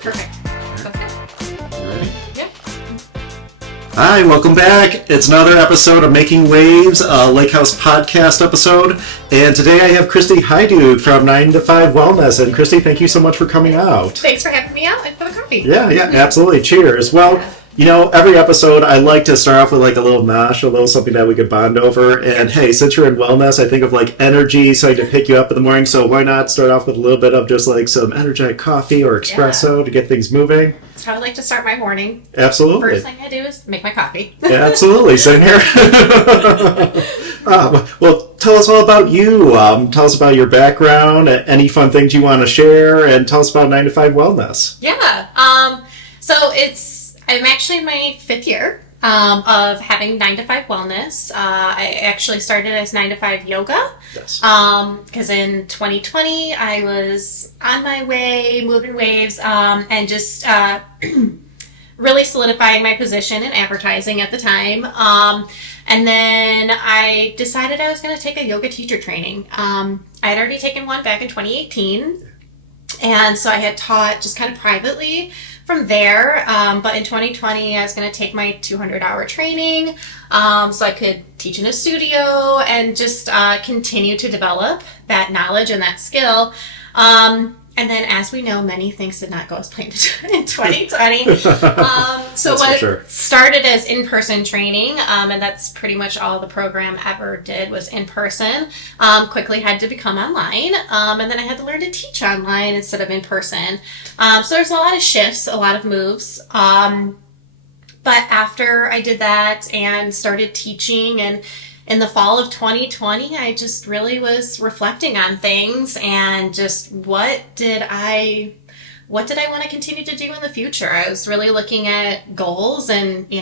Perfect. Okay. You ready? Yeah. Hi, welcome back. It's another episode of Making Waves, a Lakehouse podcast episode. And today I have Christie Hajduk from 9 to 5 Wellness. And Christie, thank you so much for coming out. Thanks for having me out and for the coffee. Yeah, absolutely. Cheers. Well, you know, every episode I like to start off with like a little nosh, a little something that we could bond over. And hey, since you're in wellness, I think of like energy, something to pick you up in the morning. So why not start off with a little bit of just like some energetic coffee or espresso to get things moving? That's how I like to start my morning. Absolutely. First thing I do is make my coffee. Yeah, absolutely. Same here. Well, tell us all about you. Tell us about your background, any fun things you want to share, and tell us about 9 to 5 Wellness. Yeah. So I'm actually in my 5th year of having 9 to 5 Wellness. I actually started as 9 to 5 Yoga. Yes. Because in 2020, I was on my way, moving waves, and just really solidifying my position in advertising at the time. And then I decided I was going to take a yoga teacher training. I had already taken one back in 2018. And so I had taught just kind of privately from there. But in 2020, I was going to take my 200-hour training so I could teach in a studio and just continue to develop that knowledge and that skill. And then, as we know, many things did not go as planned in 2020. So what started as in-person training, and that's pretty much all the program ever did was in-person, quickly had to become online. And then I had to learn to teach online instead of in-person. So there's a lot of shifts, a lot of moves. But after I did that and started teaching, and in the fall of 2020, I just really was reflecting on things and just what did I want to continue to do in the future. I was really looking at goals and,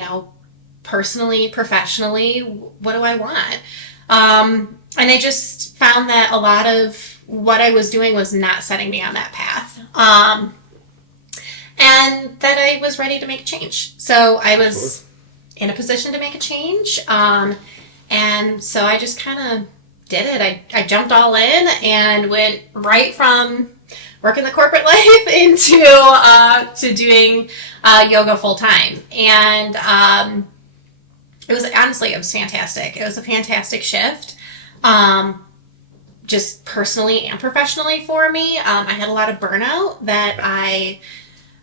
personally, professionally, what do I want? And I just found that a lot of what I was doing was not setting me on that path. And that I was ready to make a change. So I was in a position to make a change. And so I just kind of did it. I jumped all in and went right from working the corporate life into to doing yoga full time. And it was fantastic. It was a fantastic shift, just personally and professionally for me. I had a lot of burnout that I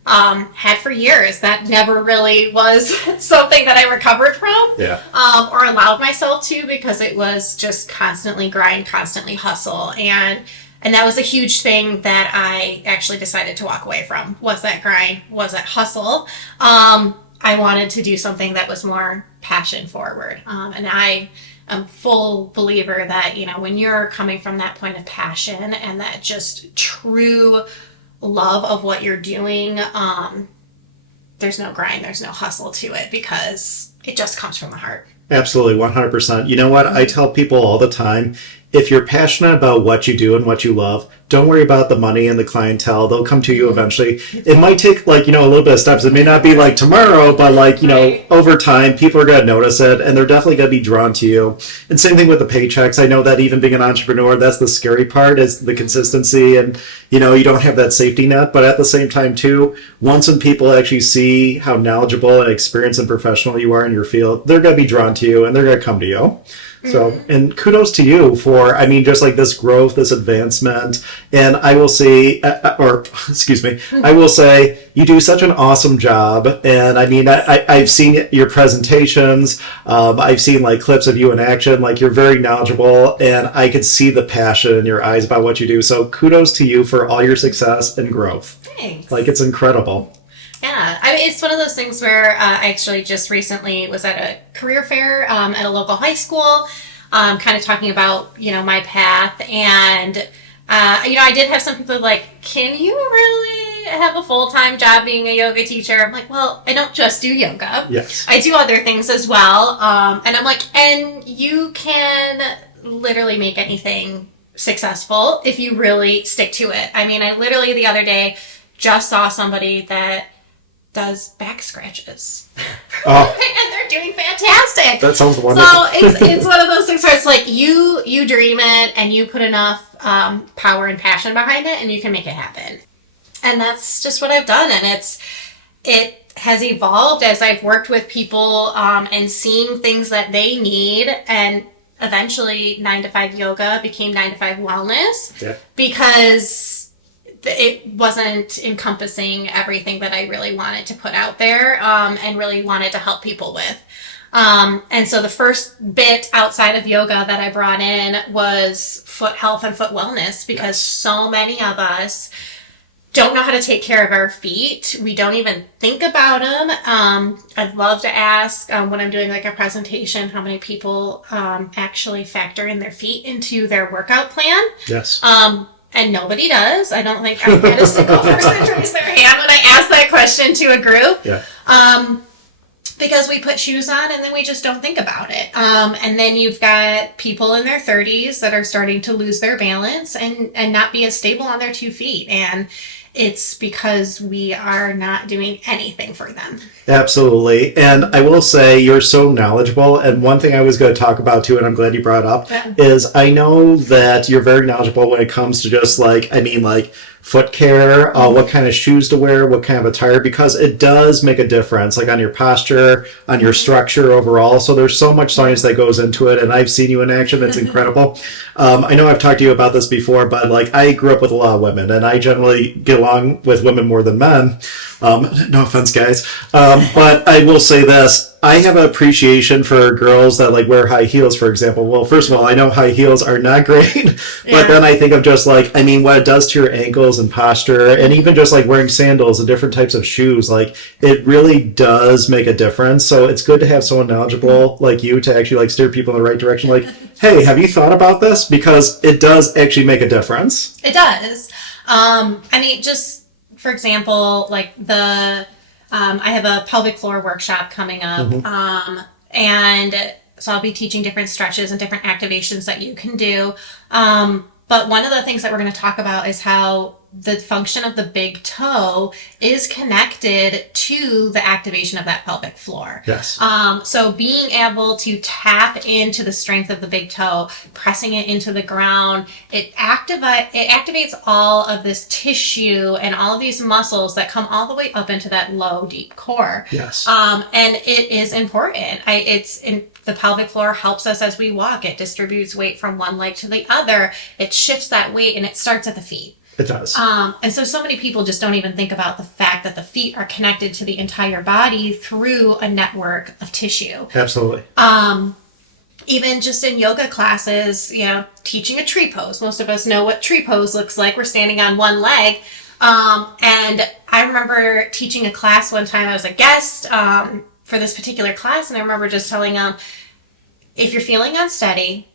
had for years. That never really was something that I recovered from, or allowed myself to, because it was just constantly grind, constantly hustle, and that was a huge thing that I actually decided to walk away from. Was that grind? Was that hustle? I wanted to do something that was more passion forward, and I am full believer that when you're coming from that point of passion and that just true love of what you're doing, there's no grind, there's no hustle to it, because it just comes from the heart. Absolutely, 100%. You know what? I tell people all the time, if you're passionate about what you do and what you love, don't worry about the money and the clientele. They'll come to you eventually. It might take a little bit of steps. It may not be like tomorrow, but over time, people are going to notice it, and they're definitely going to be drawn to you. And same thing with the paychecks. I know that even being an entrepreneur, that's the scary part, is the consistency, and you don't have that safety net. But at the same time too, once when people actually see how knowledgeable and experienced and professional you are in your field, they're going to be drawn to you and they're going to come to you. So, and kudos to you for, just like this growth, this advancement. And I will say, I will say you do such an awesome job. And I've seen your presentations. I've seen clips of you in action. You're very knowledgeable, and I could see the passion in your eyes about what you do. So kudos to you for all your success and growth. Thanks. It's incredible. Yeah, it's one of those things where I actually just recently was at a career fair at a local high school, kind of talking about, my path. And, I did have some people can you really have a full-time job being a yoga teacher? I'm like, well, I don't just do yoga. Yes. I do other things as well. And I'm like, and you can literally make anything successful if you really stick to it. I literally the other day just saw somebody that does back scratches. And they're doing fantastic. That sounds wonderful. So it's one of those things where it's you dream it and you put enough power and passion behind it, and you can make it happen. And that's just what I've done. And it has evolved as I've worked with people and seeing things that they need. And eventually 9 to 5 yoga became 9 to 5 wellness because it wasn't encompassing everything that I really wanted to put out there and really wanted to help people with. And so the first bit outside of yoga that I brought in was foot health and foot wellness, because so many of us don't know how to take care of our feet. We don't even think about them. I'd love to ask when I'm doing like a presentation, how many people actually factor in their feet into their workout plan. Yes. And nobody does. I don't think I've had a single person raise their hand when I ask that question to a group. Yeah. Because we put shoes on and then we just don't think about it. And then you've got people in their 30s that are starting to lose their balance and not be as stable on their 2 feet. And it's because we are not doing anything for them. Absolutely. And I will say you're so knowledgeable. And one thing I was going to talk about too, and I'm glad you brought up, is I know that you're very knowledgeable when it comes to just like foot care, what kind of shoes to wear, what kind of attire, because it does make a difference, like on your posture, on your structure overall. So there's so much science that goes into it, and I've seen you in action. It's incredible. I know I've talked to you about this before, but like I grew up with a lot of women, and I generally get along with women more than men. No offense, guys. But I will say this. I have an appreciation for girls that like wear high heels, for example. Well, first of all, I know high heels are not great, but then I think of just like, I mean, what it does to your ankles and posture, and even just like wearing sandals and different types of shoes, like it really does make a difference. So it's good to have someone knowledgeable like you to actually like steer people in the right direction. Like, hey, have you thought about this? Because it does actually make a difference. It does. I mean, just for example, like I have a pelvic floor workshop coming up, and so I'll be teaching different stretches and different activations that you can do. But one of the things that we're going to talk about is how the function of the big toe is connected to the activation of that pelvic floor. Yes. So being able to tap into the strength of the big toe, pressing it into the ground, it activates all of this tissue and all of these muscles that come all the way up into that low, deep core. Yes. And it is important. The pelvic floor helps us as we walk. It distributes weight from one leg to the other. It shifts that weight, and it starts at the feet. It does. And so many people just don't even think about the fact that the feet are connected to the entire body through a network of tissue. Absolutely. Even just in yoga classes, teaching a tree pose. Most of us know what tree pose looks like. We're standing on one leg. And I remember teaching a class one time. I was a guest for this particular class, and I remember just telling them, if you're feeling unsteady,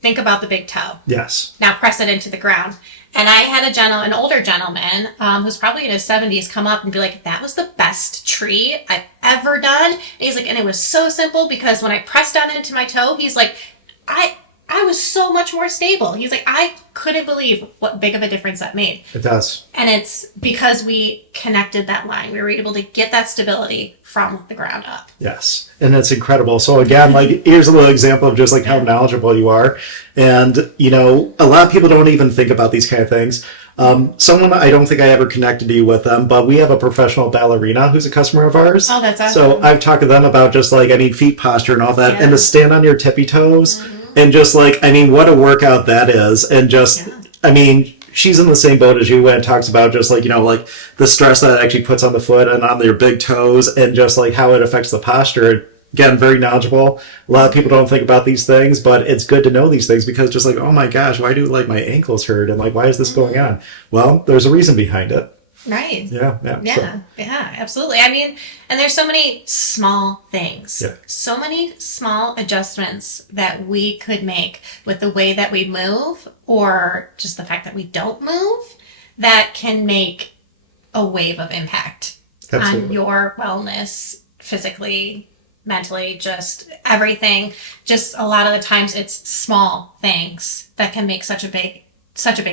think about the big toe. Yes. Now press it into the ground. And I had an older gentleman who's probably in his 70s come up and be like, that was the best tree I've ever done. And he's like, and it was so simple because when I pressed down into my toe, he's like, I was so much more stable. He's like, I couldn't believe what big of a difference that made. It does. And it's because we connected that line. We were able to get that stability from the ground up. Yes. And it's incredible. So again, like here's a little example of just like how knowledgeable you are. And, a lot of people don't even think about these kind of things. Someone, I don't think I ever connected you with them, but we have a professional ballerina who's a customer of ours. Oh, that's awesome. So I've talked to them about just like, feet posture and all that, and to stand on your tippy toes and just like, what a workout that is. And just, she's in the same boat as you when it talks about just like, like the stress that it actually puts on the foot and on your big toes and just like how it affects the posture. Again, very knowledgeable. A lot of people don't think about these things, but it's good to know these things because just like, oh my gosh, why do like my ankles hurt? And like, why is this going on? Well, there's a reason behind it. Right. Yeah, absolutely. And there's so many small things, so many small adjustments that we could make with the way that we move or just the fact that we don't move that can make a wave of impact on your wellness physically, mentally, just everything. Just a lot of the times it's small things that can make such a big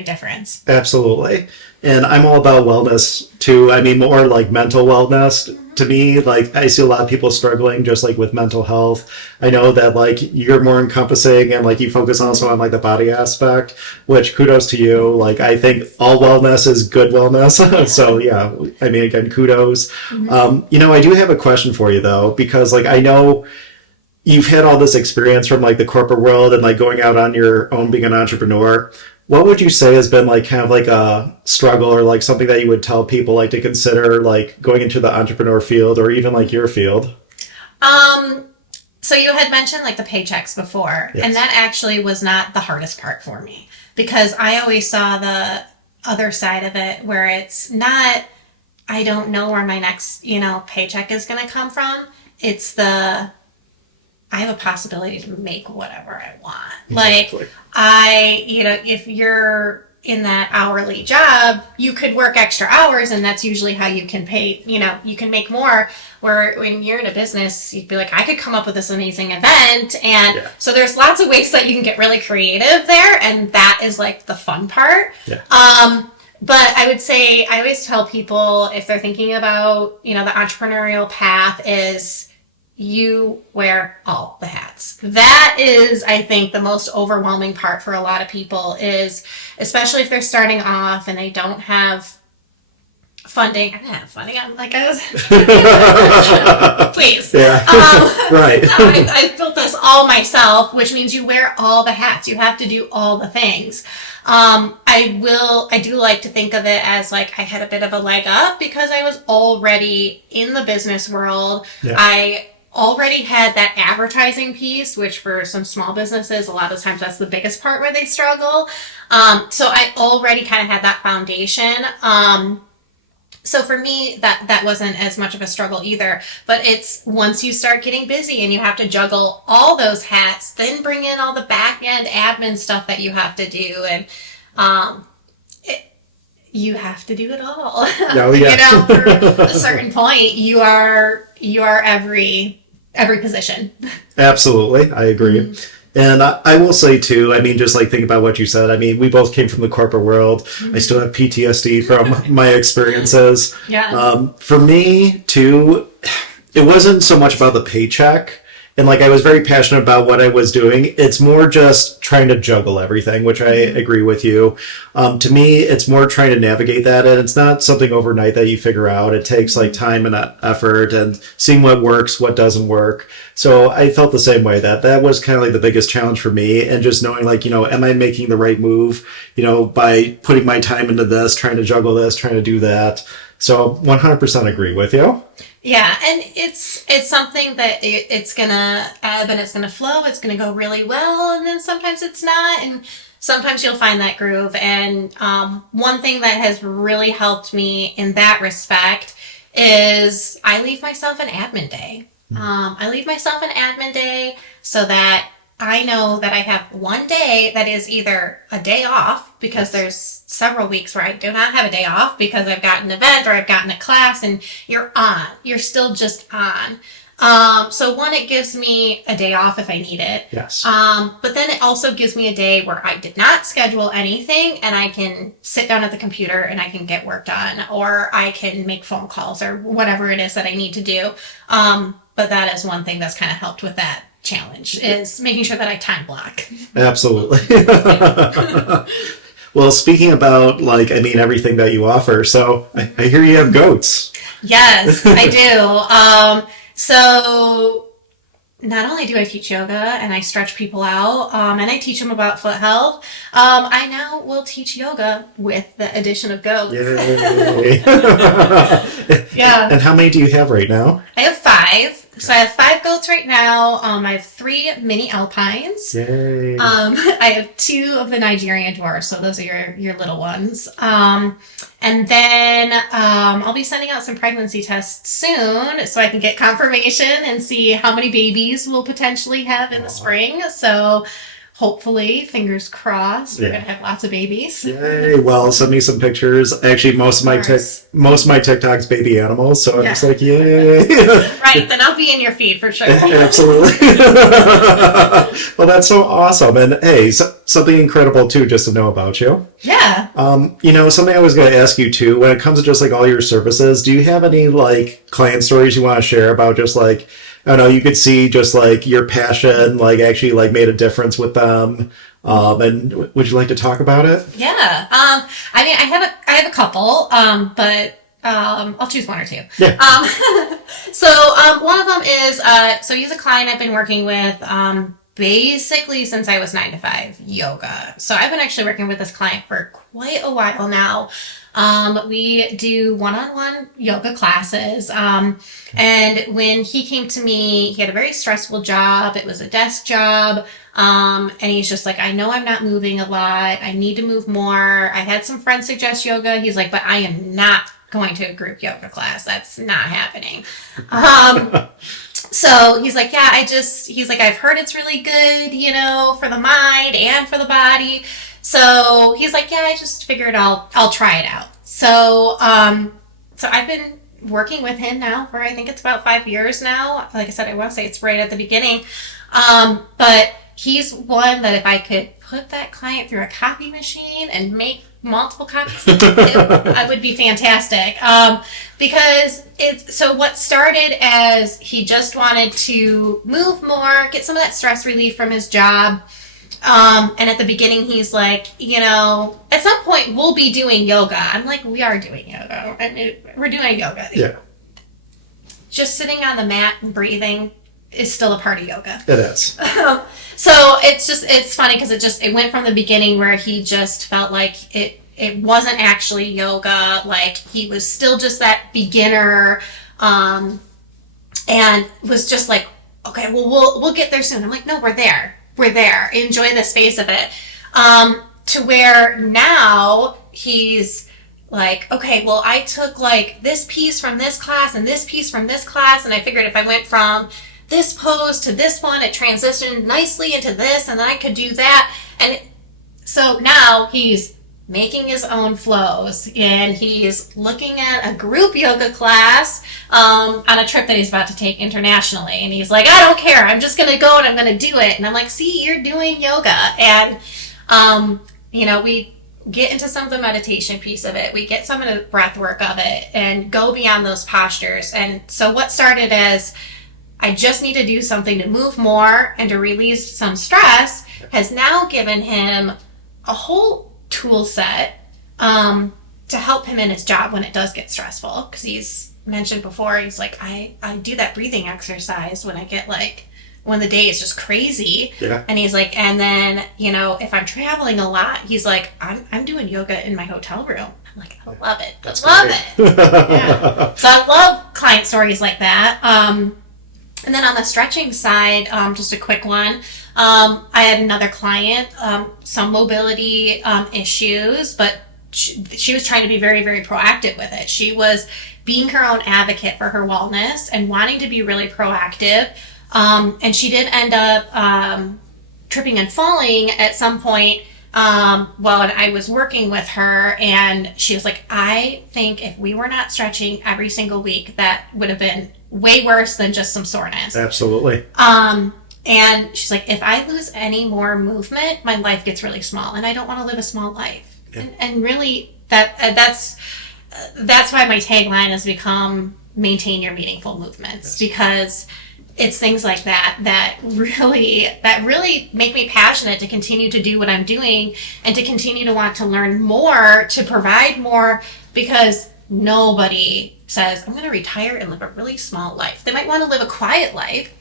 difference. Absolutely. And I'm all about wellness too. More like mental wellness. to me, like, I see a lot of people struggling just like with mental health. I know that like you're more encompassing and like you focus also on like the body aspect, which kudos to you. Like, I think all wellness is good wellness. So yeah, I mean, again, kudos. I do have a question for you though, because like I know you've had all this experience from like the corporate world and like going out on your own being an entrepreneur. What would you say has been like kind of like a struggle or like something that you would tell people like to consider like going into the entrepreneur field or even like your field? So you had mentioned like the paychecks before, Yes. and that actually was not the hardest part for me because I always saw the other side of it where it's not, I don't know where my next, paycheck is going to come from. It's I have a possibility to make whatever I want. Exactly. Like if you're in that hourly job, you could work extra hours and that's usually how you can pay, you can make more. Where when you're in a business, you'd be like, I could come up with this amazing event. And so there's lots of ways that you can get really creative there. And that is like the fun part. Yeah. But I would say, I always tell people if they're thinking about, the entrepreneurial path is you wear all the hats. That is, I think, the most overwhelming part for a lot of people is, especially if they're starting off and they don't have funding. I didn't have funding. I'm like, please. Yeah. Right. I built this all myself, which means you wear all the hats. You have to do all the things. I do like to think of it as like I had a bit of a leg up because I was already in the business world. Yeah. I already had that advertising piece, which for some small businesses, a lot of times that's the biggest part where they struggle. So I already kind of had that foundation. So for me, that wasn't as much of a struggle either. But it's once you start getting busy and you have to juggle all those hats, then bring in all the back end admin stuff that you have to do. And you have to do it all. Oh, yeah. For a certain point, you are every position. Absolutely. I agree. And I will say too, I mean, just like think about what you said. I mean, we both came from the corporate world. I still have PTSD from my experiences. Yeah. For me too, it wasn't so much about the paycheck. And like, I was very passionate about what I was doing. It's more just trying to juggle everything, which I agree with you. To me, it's more trying to navigate that. And it's not something overnight that you figure out. It takes like time and effort and seeing what works, what doesn't work. So I felt the same way. That was kind of like the biggest challenge for me. And just knowing like, am I making the right move, by putting my time into this, trying to juggle this, trying to do that. So 100% agree with you. Yeah, and it's something that it's gonna ebb and it's gonna flow. It's gonna go really well, and then sometimes it's not, and sometimes you'll find that groove. And one thing that has really helped me in that respect is I leave myself an admin day. I leave myself an admin day so that I know that I have one day that is either a day off because there's several weeks where I do not have a day off because I've got an event or I've gotten a class and you're on. You're still just on. So one, it gives me a day off if I need it. Yes. But then it also gives me a day where I did not schedule anything and I can sit down at the computer and I can get work done or I can make phone calls or whatever it is that I need to do. But that is one thing that's kind of helped with that challenge is making sure that I time block. Absolutely. Well, speaking about everything that you offer, so I hear you have goats. Yes, I do. So not only do I teach yoga and I stretch people out, and I teach them about foot health, I now will teach yoga with the addition of goats. Yay. Yeah. And how many do you have right now? I have 5. So I have 5 goats right now. I have 3 mini alpines. Yay. I have 2 of the Nigerian dwarfs, so those are your little ones. And then I'll be sending out some pregnancy tests soon so I can get confirmation and see how many babies we'll potentially have in the spring. So hopefully, fingers crossed, we're Yeah. going to have lots of babies. Yay! Well, send me some pictures. Actually, most of my TikTok's baby animals, so I'm just like, yay! Right, then I'll be in your feed for sure. Absolutely. Well, that's so awesome, and hey, something incredible too, just to know about you. Yeah. Something I was going to ask you too, when it comes to just like all your services, do you have any like client stories you want to share about just like, I don't know, you could see just like your passion, like actually like made a difference with them. And would you like to talk about it? Yeah. I mean, I have a couple, but I'll choose one or two. Yeah. One of them is, so he's a client I've been working with, basically since I was 9 to 5 yoga. So I've been actually working with this client for quite a while now. We do one-on-one yoga classes. And when he came to me, he had a very stressful job. It was a desk job. And he's just like, I know I'm not moving a lot. I need to move more. I had some friends suggest yoga. He's like, but I am not going to a group yoga class. That's not happening. So he's like, yeah, he's like, I've heard it's really good, for the mind and for the body. So he's like, yeah, I just figured I'll try it out. So I've been working with him now for, I think it's about 5 years now. Like I said, I want to say it's right at the beginning. But he's one that if I could put that client through a copy machine and make multiple copies, I would be fantastic. Because so what started as he just wanted to move more, get some of that stress relief from his job. And at the beginning, he's like, at some point we'll be doing yoga. I'm like, we are doing yoga. We're doing yoga. Yeah. Just sitting on the mat and breathing is still a part of yoga. It is. So it's funny because it went from the beginning where he just felt like it wasn't actually yoga. Like he was still just that beginner, and was just like, okay, well, we'll get there soon. I'm like, no, we're there. Enjoy the space of it. To where now he's like, okay, well, I took like this piece from this class and this piece from this class, and I figured if I went from this pose to this one, it transitioned nicely into this, and then I could do that. And so now he's making his own flows, and he's looking at a group yoga class on a trip that he's about to take internationally, and he's like, I don't care, I'm just gonna go and I'm gonna do it. And I'm like, see, you're doing yoga. And we get into some of the meditation piece of it, we get some of the breath work of it, and go beyond those postures. And so what started as I just need to do something to move more and to release some stress has now given him a whole tool set to help him in his job when it does get stressful. Because he's mentioned before, he's like, I do that breathing exercise when I get when the day is just crazy. Yeah. And he's like, and then, if I'm traveling a lot, he's like, I'm doing yoga in my hotel room. I'm like, I love it. That's I love great. it. Yeah. So I love client stories like that. And then on the stretching side, just a quick one. I had another client, some mobility issues, but she was trying to be very, very proactive with it. She was being her own advocate for her wellness and wanting to be really proactive. And she did end up tripping and falling at some point while I was working with her. And she was like, I think if we were not stretching every single week, that would have been way worse than just some soreness. Absolutely. And she's like, if I lose any more movement, my life gets really small, and I don't want to live a small life. Yeah. And really, that's why my tagline has become maintain your meaningful movements, yes. Because it's things like that really make me passionate to continue to do what I'm doing and to continue to want to learn more, to provide more, because nobody says, I'm going to retire and live a really small life. They might want to live a quiet life.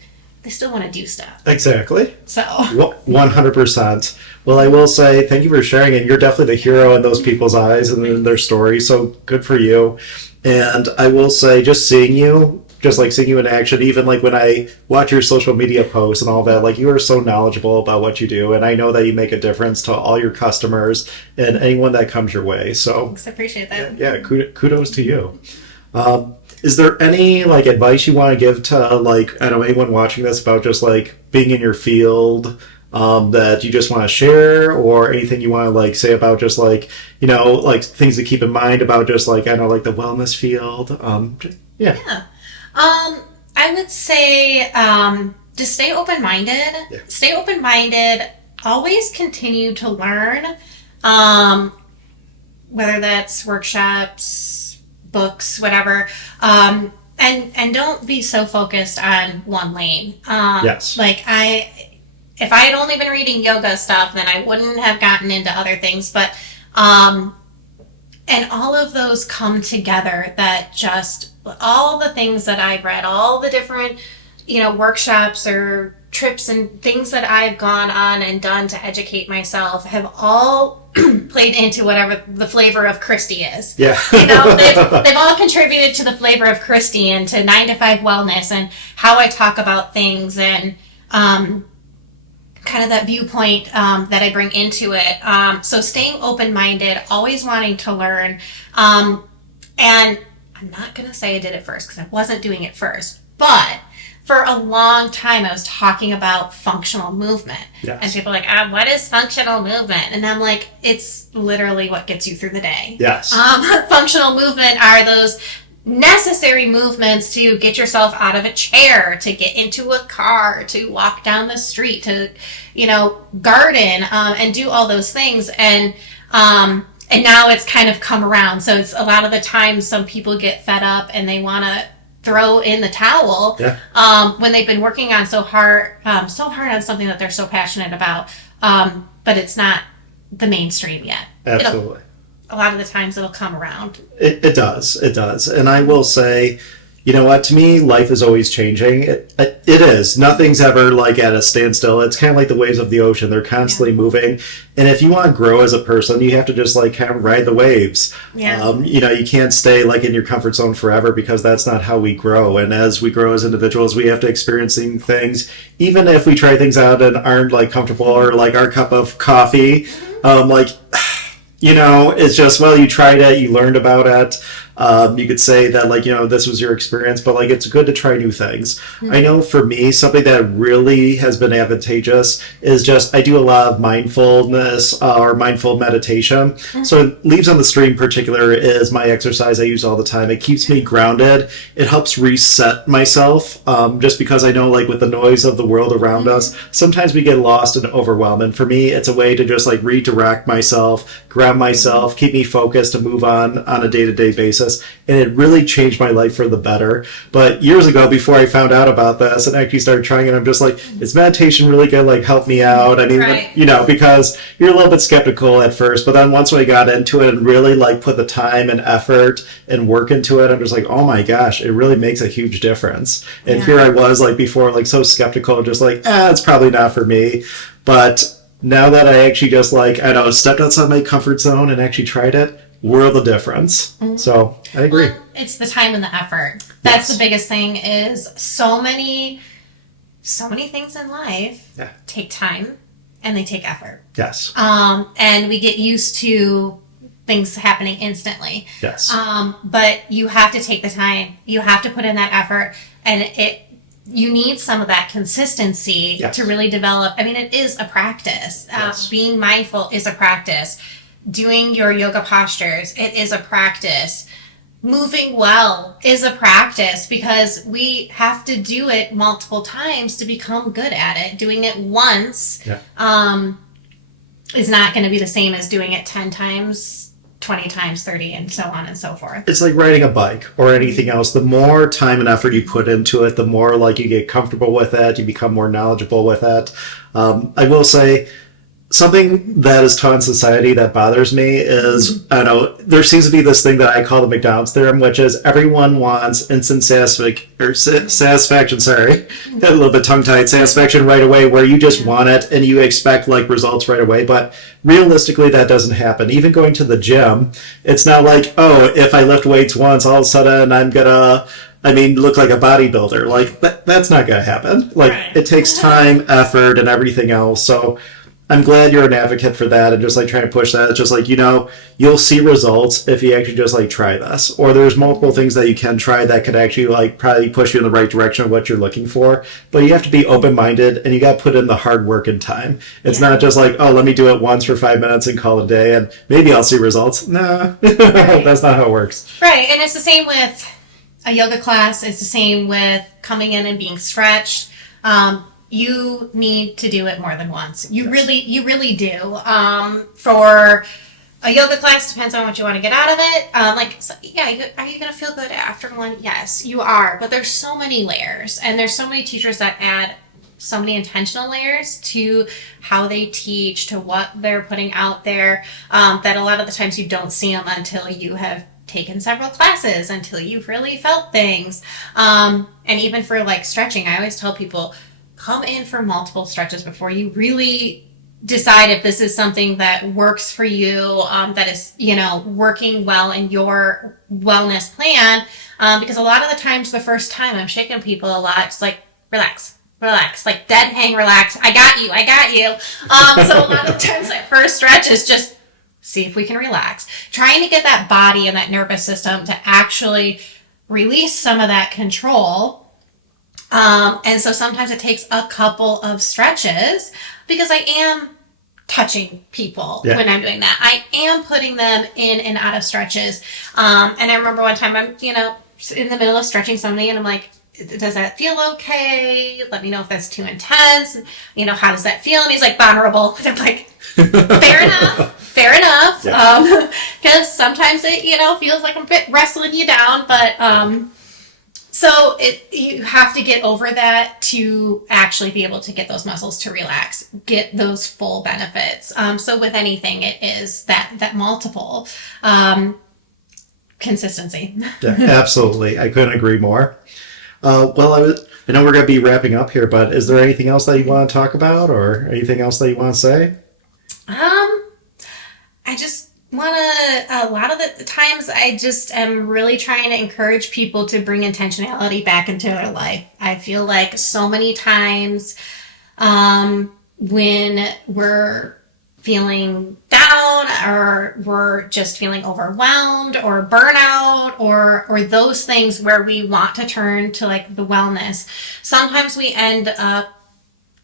They still want to do stuff. Exactly. So 100%. Well, I will say thank you for sharing it. You're definitely the hero in those people's eyes and in their story. So good for you. And I will say, just seeing you in action, even like when I watch your social media posts and all that, like you are so knowledgeable about what you do. And I know that you make a difference to all your customers and anyone that comes your way. So thanks, I appreciate that. Yeah, kudos to you. Is there any like advice you want to give to like, I don't know, anyone watching this about just like being in your field, that you just want to share, or anything you want to like say about just like, like things to keep in mind about just like, I know, like the wellness field. Yeah. Yeah. I would say just stay open-minded. Yeah. Stay open-minded. Always continue to learn, whether that's workshops, books, whatever. And don't be so focused on one lane. Yes. Like if I had only been reading yoga stuff, then I wouldn't have gotten into other things. But and all of those come together, that just all the things that I've read, all the different, workshops or trips and things that I've gone on and done to educate myself have all played into whatever the flavor of Christie is. Yeah. They've all contributed to the flavor of Christie and to 9 to 5 wellness and how I talk about things, and kind of that viewpoint that I bring into it. So staying open-minded, always wanting to learn. And I'm not going to say I did it first, because I wasn't doing it first. But for a long time, I was talking about functional movement. Yes. And people are like, what is functional movement? And I'm like, it's literally what gets you through the day. Yes. Functional movement are those necessary movements to get yourself out of a chair, to get into a car, to walk down the street, to, garden, and do all those things. And now it's kind of come around. So it's a lot of the time some people get fed up and they want to throw in the towel. Yeah. When they've been working on so hard on something that they're so passionate about. But it's not the mainstream yet. Absolutely. A lot of the times it'll come around. It does. And I will say, you know what, to me, life is always changing. It is. Nothing's ever like at a standstill. It's kind of like the waves of the ocean. They're constantly moving. And if you want to grow as a person, you have to just like kind of ride the waves. Yeah. You can't stay like in your comfort zone forever, because that's not how we grow. And as we grow as individuals, we have to experience things, even if we try things out and aren't like comfortable, or like our cup of coffee, it's just, well, you tried it, you learned about it. You could say that, like, this was your experience, but like, it's good to try new things. Mm-hmm. I know for me, something that really has been advantageous is just, I do a lot of mindfulness or mindful meditation. Mm-hmm. So Leaves on the Street in particular is my exercise I use all the time. It keeps me grounded. It helps reset myself, just because I know, like, with the noise of the world around mm-hmm. us, sometimes we get lost and overwhelmed. And for me, it's a way to just like redirect myself, ground myself, keep me focused to move on a day-to-day basis. And it really changed my life for the better. But years ago, before I found out about this and actually started trying it, I'm just like, is meditation really going to like help me out? I mean, right. Because you're a little bit skeptical at first, but then once I got into it and really like put the time and effort and work into it, I'm just like, oh my gosh, it really makes a huge difference. And here I was like before, like so skeptical, just like, it's probably not for me. But now that I actually just like, stepped outside my comfort zone and actually tried it, world of difference. Mm-hmm. So I agree. Well, it's the time and the effort. That's the biggest thing. Is so many things in life take time and they take effort. Yes. And we get used to things happening instantly. Yes. But you have to take the time. You have to put in that effort, and you need some of that consistency to really develop. I mean, it is a practice. Being mindful is a practice. Doing your yoga postures, it is a practice. Moving well is a practice, because we have to do it multiple times to become good at it. Doing it once is not going to be the same as doing it 10 times, 20 times, 30, and so on and so forth. It's like riding a bike or anything else. The more time and effort you put into it, the more like you get comfortable with it, you become more knowledgeable with it. I will say, something that is taught in society that bothers me is, there seems to be this thing that I call the McDonald's theorem, which is everyone wants instant satisfaction, sorry, got a little bit tongue-tied, satisfaction right away, where you just want it and you expect like results right away. But realistically, that doesn't happen. Even going to the gym, it's not like, if I lift weights once, all of a sudden I'm gonna look like a bodybuilder. Like, that's not going to happen. Like, it takes time, effort, and everything else. So I'm glad you're an advocate for that and just like trying to push that. It's just like, you'll see results if you actually just like try this. Or there's multiple things that you can try that could actually like probably push you in the right direction of what you're looking for. But you have to be open-minded and you got to put in the hard work and time. It's not just like, oh, let me do it once for 5 minutes and call it a day and maybe I'll see results. No, that's not how it works. Right. And it's the same with a yoga class. It's the same with coming in and being stretched. You need to do it more than once. You really do. For a yoga class, depends on what you want to get out of it. Are you going to feel good after one? Yes, you are. But there's so many layers, and there's so many teachers that add so many intentional layers to how they teach, to what they're putting out there, that a lot of the times you don't see them until you have taken several classes, until you've really felt things. And even for like stretching, I always tell people, come in for multiple stretches before you really decide if this is something that works for you, that is, working well in your wellness plan. Because a lot of the times, the first time I'm shaking people a lot, it's like, relax, like dead hang, relax. I got you. So a lot of the times that first stretch is just see if we can relax. Trying to get that body and that nervous system to actually release some of that control. And so sometimes it takes a couple of stretches because I am touching people when I'm doing that. I am putting them in and out of stretches. And I remember one time I'm, in the middle of stretching somebody and I'm like, does that feel okay? Let me know if that's too intense. How does that feel? And he's like, vulnerable. And I'm like, fair enough. Because sometimes it, feels like I'm a bit wrestling you down, but, so you have to get over that to actually be able to get those muscles to relax, get those full benefits. So with anything, it is that multiple consistency. Yeah, absolutely. I couldn't agree more. Well, I know we're going to be wrapping up here, but is there anything else that you want to talk about or anything else that you want to say? I just want to, a lot of the times I just am really trying to encourage people to bring intentionality back into their life. I feel like so many times when we're feeling down or we're just feeling overwhelmed or burnout or those things where we want to turn to like the wellness, sometimes we end up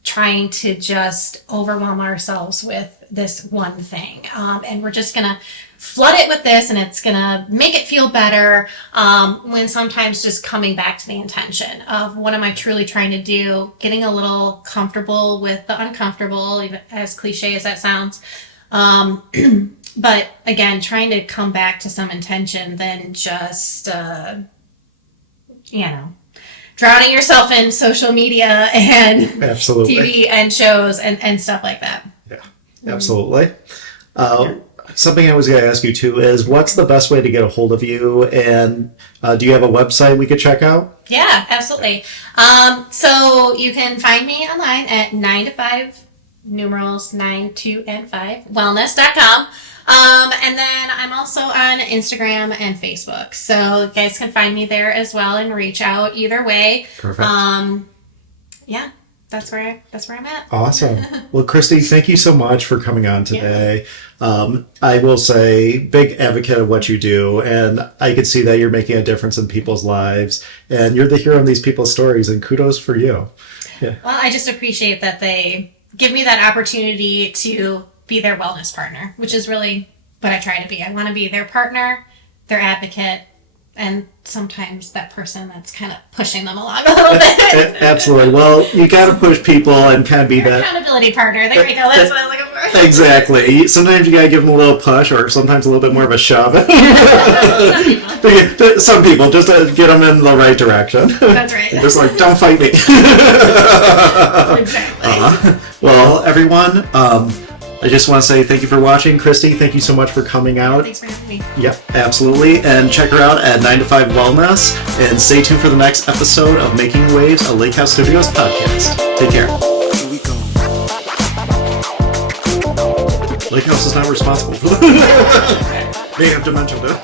trying to just overwhelm ourselves with this one thing. And we're just going to flood it with this and it's going to make it feel better. When sometimes just coming back to the intention of what am I truly trying to do, getting a little comfortable with the uncomfortable, even as cliche as that sounds. But again, trying to come back to some intention than just, drowning yourself in social media and Absolutely. TV and shows and stuff like that. Yeah, absolutely. Something I was going to ask you too is what's the best way to get a hold of you, and do you have a website we could check out? Yeah, absolutely. So you can find me online at 9to5 numerals 9, 2, and 5 wellness.com. And then I'm also on Instagram and Facebook. So you guys can find me there as well and reach out either way. Perfect. Yeah, that's where I'm at. Awesome. Well, Christie, thank you so much for coming on today. I will say big advocate of what you do, and I could see that you're making a difference in people's lives, and you're the hero in these people's stories, and kudos for you. Yeah. Well, I just appreciate that they give me that opportunity to be their wellness partner, which is really what I try to be. I want to be their partner, their advocate, and sometimes that person that's kind of pushing them along a little bit. Absolutely. Well, you got to push people and kind of be that accountability partner. There we go. That's what I was looking for. Exactly. Sometimes you got to give them a little push, or sometimes a little bit more of a shove. Some people, just to get them in the right direction. That's right. Just like, don't fight me. Exactly. Well, everyone, I just want to say thank you for watching. Christie, thank you so much for coming out. Thanks for having me. Yep, absolutely. And check her out at 9to5 Wellness. And stay tuned for the next episode of Making Waves, a Lakehouse Studios podcast. Take care. Here we go. Lakehouse is not responsible for that. They have dementia, though.